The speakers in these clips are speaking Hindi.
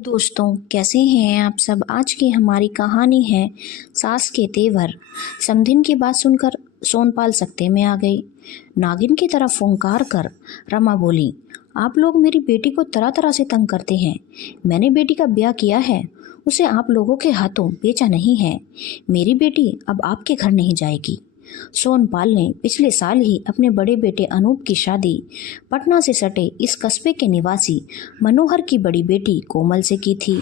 दोस्तों, कैसे हैं आप सब। आज की हमारी कहानी है सास के तेवर। समधिन की बात सुनकर सोनपाल सकते में आ गई। नागिन की तरफ फुंकार कर रमा बोली, आप लोग मेरी बेटी को तरह तरह से तंग करते हैं। मैंने बेटी का ब्याह किया है, उसे आप लोगों के हाथों बेचा नहीं है। मेरी बेटी अब आपके घर नहीं जाएगी। सोनपाल ने पिछले साल ही अपने बड़े बेटे अनूप की शादी पटना से सटे इस कस्बे के निवासी मनोहर की बड़ी बेटी कोमल से की थी।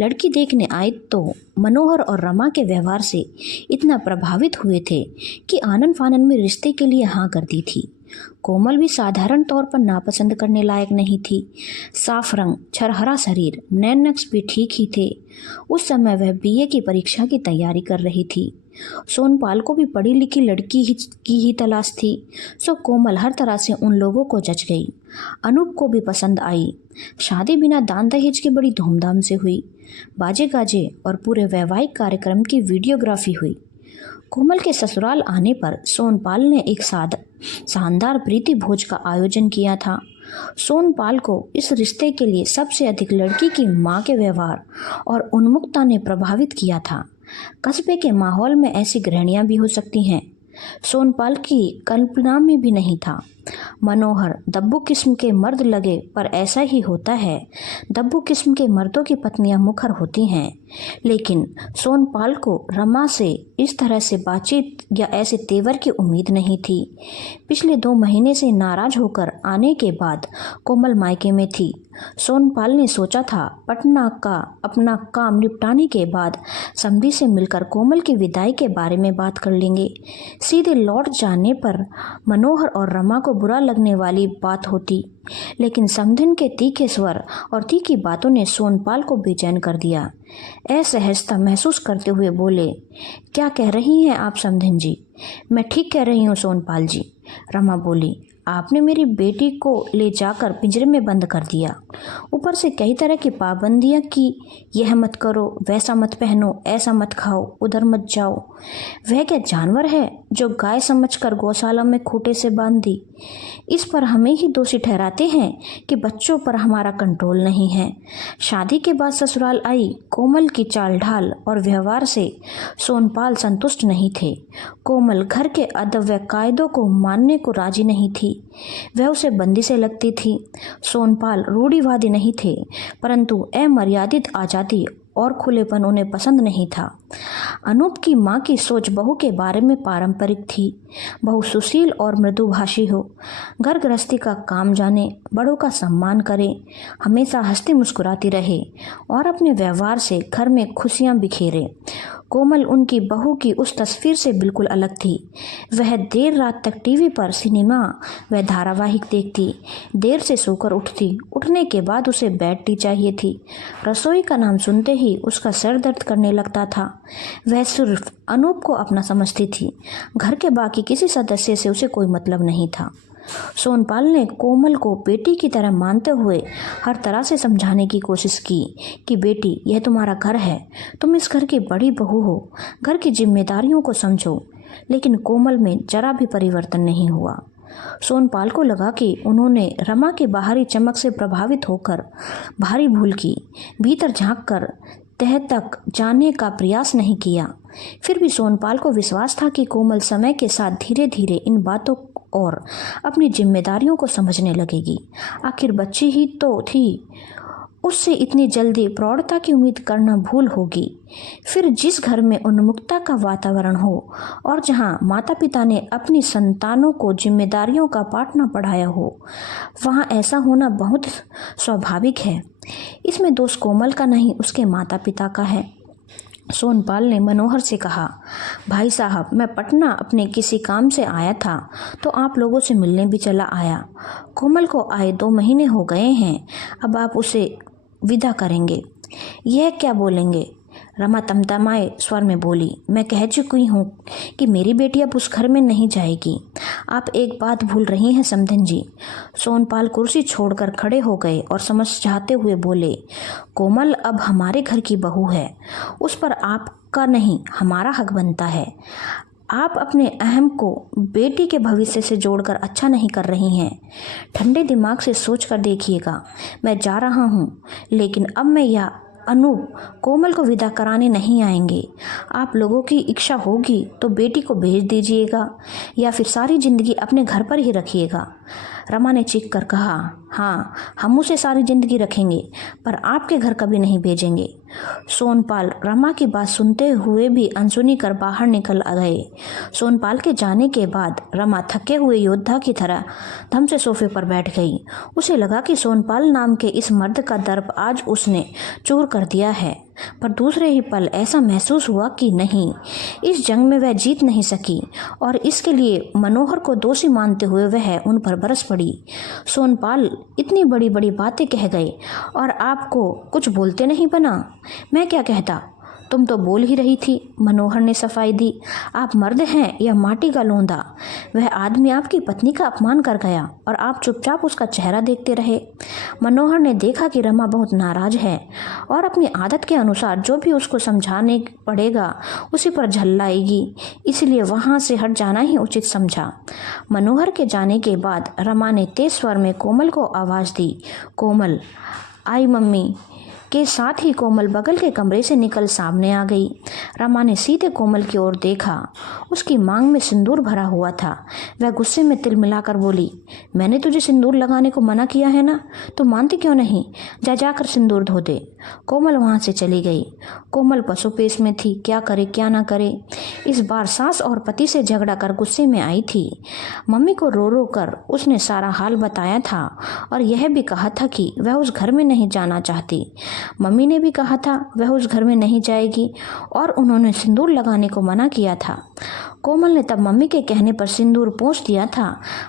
लड़की देखने आए तो मनोहर और रमा के व्यवहार से इतना प्रभावित हुए थे कि आनन फानन में रिश्ते के लिए हाँ कर दी थी। कोमल भी साधारण तौर पर नापसंद करने लायक नहीं थी। साफ रंग, छरहरा शरीर, नैन नक्श भी ठीक ही थे। उस समय वह बीए की परीक्षा की तैयारी कर रही थी। सोनपाल को भी पढ़ी लिखी लड़की की ही तलाश थी, सो कोमल हर तरह से उन लोगों को जच गई। अनूप को भी पसंद आई। शादी बिना दान दहेज के बड़ी धूमधाम से हुई। बाजे गाजे और पूरे वैवाहिक कार्यक्रम की वीडियोग्राफी हुई। कोमल के ससुराल आने पर सोनपाल ने एक शानदार प्रीति भोज का आयोजन किया था। सोनपाल को इस रिश्ते के लिए सबसे अधिक लड़की की मां के व्यवहार और उन्मुखता ने प्रभावित किया था। कस्बे के माहौल में ऐसी गृहणियां भी हो सकती हैं, सोनपाल की कल्पना में भी नहीं था। मनोहर दब्बू किस्म के मर्द लगे, पर ऐसा ही होता है। दब्बू किस्म के मर्दों की पत्नियां मुखर होती हैं, लेकिन सोनपाल को रमा से इस तरह से बातचीत या ऐसे तेवर की उम्मीद नहीं थी। पिछले 2 महीने से नाराज होकर आने के बाद कोमल मायके में थी। सोनपाल ने सोचा था पटना का अपना काम निपटाने के बाद समधी से मिलकर कोमल की विदाई के बारे में बात कर लेंगे। सीधे लौट जाने पर मनोहर और रमा को बुरा लगने वाली बात होती, लेकिन समधिन के तीखे स्वर और तीखी बातों ने सोनपाल को बेचैन कर दिया। असहजता महसूस करते हुए बोले, क्या कह रही हैं आप समधिन जी। मैं ठीक कह रही हूँ सोनपाल जी, रमा बोली। आपने मेरी बेटी को ले जाकर पिंजरे में बंद कर दिया, ऊपर से कई तरह की पाबंदियां की। यह मत करो, वैसा मत पहनो, ऐसा मत खाओ, उधर मत जाओ। वह क्या जानवर है जो गाय समझकर गौशाला में खूंटे से बांध दी। इस पर हमें ही दोषी ठहराते हैं कि बच्चों पर हमारा कंट्रोल नहीं है। शादी के बाद ससुराल आई कोमल की चाल ढाल और व्यवहार से सोनपाल संतुष्ट नहीं थे। कोमल घर के अदब व कायदों को मानने को राजी नहीं थी। वह उसे बंदी से लगती थी। सोनपाल रूढ़िवादी नहीं थे, परंतु अमर्यादित आज़ादी और खुलेपन उन्हें पसंद नहीं था। अनूप की माँ की सोच बहू के बारे में पारंपरिक थी। बहू सुशील और मृदुभाषी हो, घर गृहस्थी का काम जाने, बड़ों का सम्मान करे, हमेशा हंसती मुस्कुराती रहे और अपने व्यवहार से घर में खुशियाँ बिखेरे। कोमल उनकी बहू की उस तस्वीर से बिल्कुल अलग थी। वह देर रात तक टीवी पर सिनेमा व धारावाहिक देखती, देर से सोकर उठती, उठने के बाद उसे बेड टी चाहिए थी। रसोई का नाम सुनते ही उसका सर दर्द करने लगता था। वह सिर्फ अनूप को अपना समझती थी, घर के बाकी किसी सदस्य से उसे कोई मतलब नहीं था। सोनपाल ने कोमल को बेटी की तरह मानते हुए हर तरह से समझाने की कोशिश की कि बेटी, यह तुम्हारा घर है, तुम इस घर की बड़ी बहू हो, घर की जिम्मेदारियों को समझो। लेकिन कोमल में जरा भी परिवर्तन नहीं हुआ। सोनपाल को लगा कि उन्होंने रमा की बाहरी चमक से प्रभावित होकर भारी भूल की। भीतर झांककर तह तक जाने का प्रयास नहीं किया। फिर भी सोनपाल को विश्वास था कि कोमल समय के साथ धीरे धीरे इन बातों और अपनी जिम्मेदारियों को समझने लगेगी। आखिर बच्ची ही तो थी, उससे इतनी जल्दी प्रौढ़ता की उम्मीद करना भूल होगी। फिर जिस घर में उन्मुखता का वातावरण हो और जहां माता पिता ने अपनी संतानों को जिम्मेदारियों का पाठ न पढ़ाया हो, वहां ऐसा होना बहुत स्वाभाविक है। इसमें दोष कोमल का नहीं, उसके माता पिता का है। सोनपाल ने मनोहर से कहा, भाई साहब, मैं पटना अपने किसी काम से आया था तो आप लोगों से मिलने भी चला आया। कोमल को आए 2 महीने हो गए हैं, अब आप उसे विदा करेंगे। यह क्या बोलेंगे, रमा तमतमाए स्वर में बोली। मैं कह चुकी हूँ कि मेरी बेटी अब उस घर में नहीं जाएगी। आप एक बात भूल रही हैं समधन जी। सोनपाल कुर्सी छोड़कर खड़े हो गए और समझाते हुए बोले, कोमल अब हमारे घर की बहू है, उस पर आपका नहीं हमारा हक बनता है। आप अपने अहम को बेटी के भविष्य से जोड़कर अच्छा नहीं कर रही हैं। ठंडे दिमाग से सोच कर देखिएगा। मैं जा रहा हूँ, लेकिन अब मैं या अनूप कोमल को विदा कराने नहीं आएंगे। आप लोगों की इच्छा होगी तो बेटी को भेज दीजिएगा या फिर सारी जिंदगी अपने घर पर ही रखिएगा। रमा ने चीख कर कहा, हाँ, हम उसे सारी जिंदगी रखेंगे, पर आपके घर कभी नहीं भेजेंगे। सोनपाल रमा की बात सुनते हुए भी अनसुनी कर बाहर निकल गए। सोनपाल के जाने के बाद रमा थके हुए योद्धा की तरह धम से सोफे पर बैठ गई। उसे लगा कि सोनपाल नाम के इस मर्द का दर्प आज उसने चूर कर दिया है, पर दूसरे ही पल ऐसा महसूस हुआ कि नहीं, इस जंग में वह जीत नहीं सकी और इसके लिए मनोहर को दोषी मानते हुए वह उन पर बरस पड़ी। सोनपाल इतनी बड़ी बड़ी बातें कह गए और आपको कुछ बोलते नहीं बना। मैं क्या कहता, तुम तो बोल ही रही थी। मनोहर ने सफाई दी। आप मर्द हैं या माटी का लोंदा? वह आदमी आपकी पत्नी का अपमान कर गया और आप चुपचाप उसका चेहरा देखते रहे। मनोहर ने देखा कि रमा बहुत नाराज है और अपनी आदत के अनुसार जो भी उसको समझाने पड़ेगा उसी पर झल्लाएगी, इसलिए वहां से हट जाना ही उचित समझा। मनोहर के जाने के बाद रमा ने तेज स्वर में कोमल को आवाज दी, कोमल। आई मम्मी के साथ ही कोमल बगल के कमरे से निकल सामने आ गई। रमा ने सीधे कोमल की ओर देखा। उसकी मांग में सिंदूर भरा हुआ था। वह गुस्से में तिल मिलाकर बोली, मैंने तुझे सिंदूर लगाने को मना किया है ना, तो मानती क्यों नहीं? जाकर सिंदूर धो दे। कोमल वहां से चली गई। कोमल पशुपेश में थी, क्या करे क्या ना करे। इस बार सास और पति से झगड़ा कर गुस्से में आई थी। मम्मी को रो रो कर उसने सारा हाल बताया था और यह भी कहा था कि वह उस घर में नहीं जाना चाहती। मम्मी ने भी कहा था वह उस घर में नहीं जाएगी और उन्होंने सिंदूर लगाने को मना किया था। कोमल ने तब मम्मी के कहने पर सिंदूर पोंछ दिया था,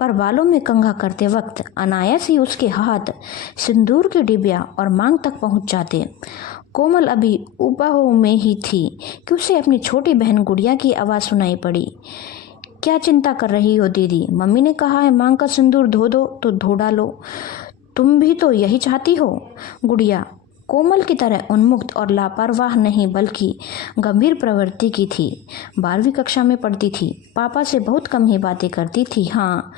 पर बालों में कंघा करते वक्त अनायास ही उसके हाथ सिंदूर की डिबिया और मांग तक पहुंच जाते। कोमल अभी उबाऊ में ही थी कि उसे अपनी छोटी बहन गुड़िया की आवाज़ सुनाई पड़ी। क्या चिंता कर रही हो दीदी? मम्मी ने कहा है मांग का सिंदूर धो दो तो धो डालो। तुम भी तो यही चाहती हो। गुड़िया कोमल की तरह उन्मुक्त और लापरवाह नहीं बल्कि गंभीर प्रवृत्ति की थी। 12वीं कक्षा में पढ़ती थी। पापा से बहुत कम ही बातें करती थी। हाँ,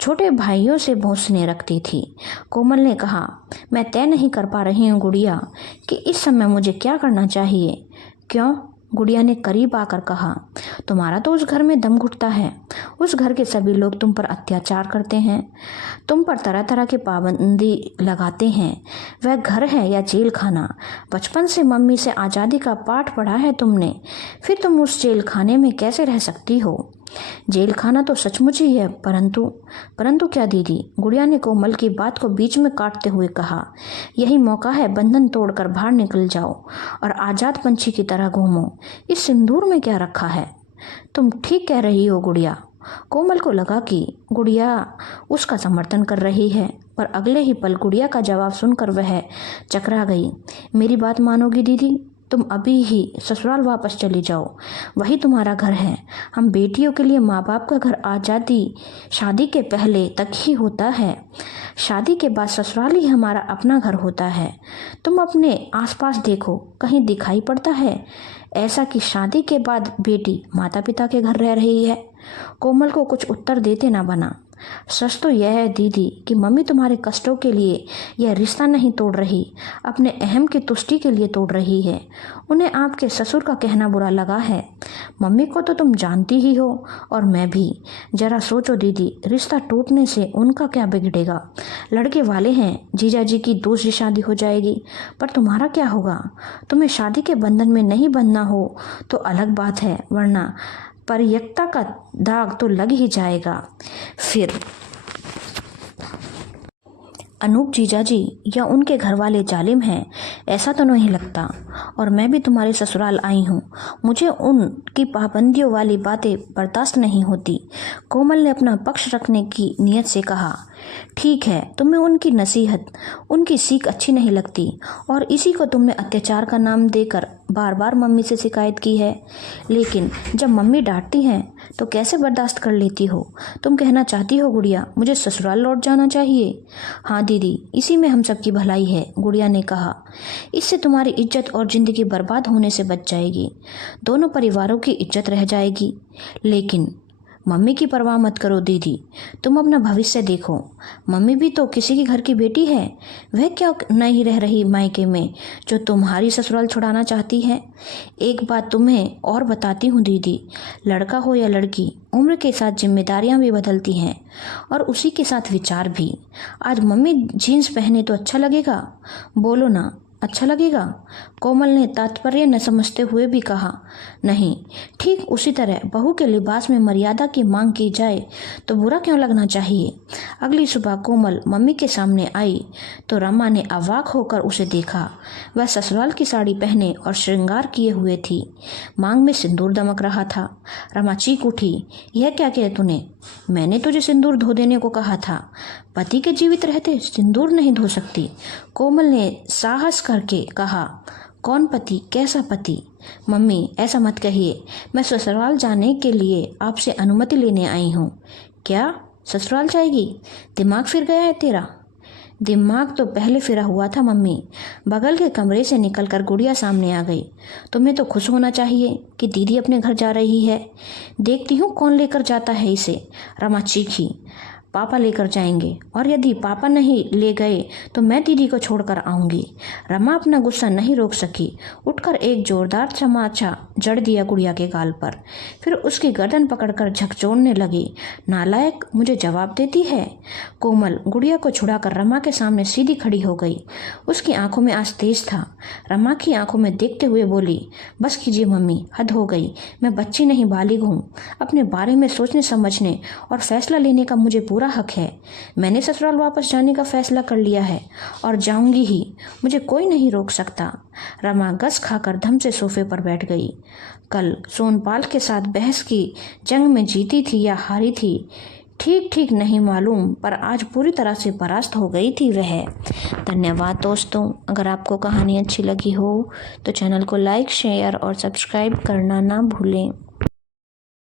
छोटे भाइयों से बहुत स्नेह रखती थी। कोमल ने कहा, मैं तय नहीं कर पा रही हूँ गुड़िया कि इस समय मुझे क्या करना चाहिए। क्यों? गुड़िया ने करीब आकर कहा, तुम्हारा तो उस घर में दम घुटता है। उस घर के सभी लोग तुम पर अत्याचार करते हैं, तुम पर तरह तरह की पाबंदी लगाते हैं। वह घर है या जेल खाना? बचपन से मम्मी से आज़ादी का पाठ पढ़ा है तुमने, फिर तुम उस जेल खाने में कैसे रह सकती हो? जेल खाना तो सचमुच ही है, परंतु क्या दीदी? गुड़िया ने कोमल की बात को बीच में काटते हुए कहा, यही मौका है, बंधन तोड़कर बाहर निकल जाओ और आज़ाद पंछी की तरह घूमो। इस सिंदूर में क्या रखा है? तुम ठीक कह रही हो गुड़िया। कोमल को लगा कि गुड़िया उसका समर्थन कर रही है, पर अगले ही पल गुड़िया का जवाब सुनकर वह चकरा गई। मेरी बात मानोगी दीदी? तुम अभी ही ससुराल वापस चली जाओ, वही तुम्हारा घर है। हम बेटियों के लिए माँ बाप का घर आज़ादी शादी के पहले तक ही होता है, शादी के बाद ससुराल ही हमारा अपना घर होता है। तुम अपने आसपास देखो, कहीं दिखाई पड़ता है ऐसा कि शादी के बाद बेटी माता पिता के घर रह रही है? कोमल को कुछ उत्तर देते ना बना। सच तो यह है दीदी कि मम्मी तुम्हारे कष्टों के लिए यह रिश्ता नहीं तोड़ रही, अपने अहम की तुष्टि के लिए तोड़ रही है। उन्हें आपके ससुर का कहना बुरा लगा है। मम्मी को तो तुम जानती ही हो और मैं भी। जरा सोचो दीदी, रिश्ता टूटने से उनका क्या बिगड़ेगा? लड़के वाले हैं, जीजा जी की दूसरी शादी हो जाएगी, पर तुम्हारा क्या होगा? तुम्हें शादी के बंधन में नहीं बंधना हो तो अलग बात है, वरना परित्यक्ता का दाग तो लग ही जाएगा। फिर अनूप जीजाजी या उनके घर वाले जालिम हैं, ऐसा तो नहीं लगता। और मैं भी तुम्हारे ससुराल आई हूँ, मुझे उनकी पाबंदियों वाली बातें बर्दाश्त नहीं होती। कोमल ने अपना पक्ष रखने की नीयत से कहा, ठीक है, तुम्हें उनकी नसीहत, उनकी सीख अच्छी नहीं लगती और इसी को तुमने अत्याचार का नाम देकर बार बार मम्मी से शिकायत की है। लेकिन जब मम्मी डांटती हैं तो कैसे बर्दाश्त कर लेती हो? तुम कहना चाहती हो गुड़िया मुझे ससुराल लौट जाना चाहिए? हाँ दीदी, इसी में हम सबकी भलाई है, गुड़िया ने कहा। इससे तुम्हारी इज्जत और ज़िंदगी बर्बाद होने से बच जाएगी, दोनों परिवारों की इज्जत रह जाएगी। लेकिन मम्मी की परवाह मत करो दीदी, तुम अपना भविष्य देखो। मम्मी भी तो किसी के घर की बेटी है, वह क्या नहीं रह रही मायके में जो तुम्हारी ससुराल छुड़ाना चाहती है? एक बात तुम्हें और बताती हूँ दीदी, लड़का हो या लड़की, उम्र के साथ जिम्मेदारियाँ भी बदलती हैं और उसी के साथ विचार भी। आज मम्मी जीन्स पहने तो अच्छा लगेगा, बोलो ना, अच्छा लगेगा? कोमल ने तात्पर्य न समझते हुए भी कहा। नहीं, ठीक उसी तरह बहू के लिबास में मर्यादा की मांग की जाए तो बुरा क्यों लगना चाहिए? अगली सुबह कोमल मम्मी के सामने आई तो रमा ने अवाक होकर उसे देखा। वह ससुराल की साड़ी पहने और श्रृंगार किए हुए थी, मांग में सिंदूर दमक रहा था। रमा चीख उठी, यह क्या किया तूने? मैंने तुझे सिंदूर धो देने को कहा था, पति के जीवित रहते सिंदूर नहीं धो सकती, कोमल ने साहस करके कहा। कौन पति? कैसा पति? मम्मी ऐसा मत कहिए, मैं ससुराल जाने के लिए आपसे अनुमति लेने आई हूँ। क्या ससुराल जाएगी? दिमाग फिर गया है तेरा? दिमाग तो पहले फिरा हुआ था मम्मी। बगल के कमरे से निकलकर गुड़िया सामने आ गई। तुम्हें तो खुश होना चाहिए कि दीदी अपने घर जा रही है, देखती हूँ कौन लेकर जाता है इसे। रमा चीखी, पापा लेकर जाएंगे और यदि पापा नहीं ले गए तो मैं दीदी को छोड़कर आऊंगी। रमा अपना गुस्सा नहीं रोक सकी, उठकर एक जोरदार तमाचा जड़ दिया गुड़िया के गाल पर, फिर उसकी गर्दन पकड़कर झकझोरने लगी। नालायक, मुझे जवाब देती है? कोमल गुड़िया को छुड़ाकर रमा के सामने सीधी खड़ी हो गई। उसकी आंखों में आज तेज था। रमा की आंखों में देखते हुए बोली, बस कीजिए मम्मी, हद हो गई। मैं बच्ची नहीं, बालिग हूँ। अपने बारे में सोचने समझने और फैसला लेने का मुझे पूरा हक है। मैंने ससुराल वापस जाने का फैसला कर लिया है और जाऊंगी ही, मुझे कोई नहीं रोक सकता। रमा गस खाकर धम से सोफे पर बैठ गई। कल सोनपाल के साथ बहस की जंग में जीती थी या हारी थी, ठीक ठीक नहीं मालूम, पर आज पूरी तरह से परास्त हो गई थी वह। धन्यवाद दोस्तों। अगर आपको कहानी अच्छी लगी हो तो चैनल को लाइक, शेयर और सब्सक्राइब करना ना भूलें।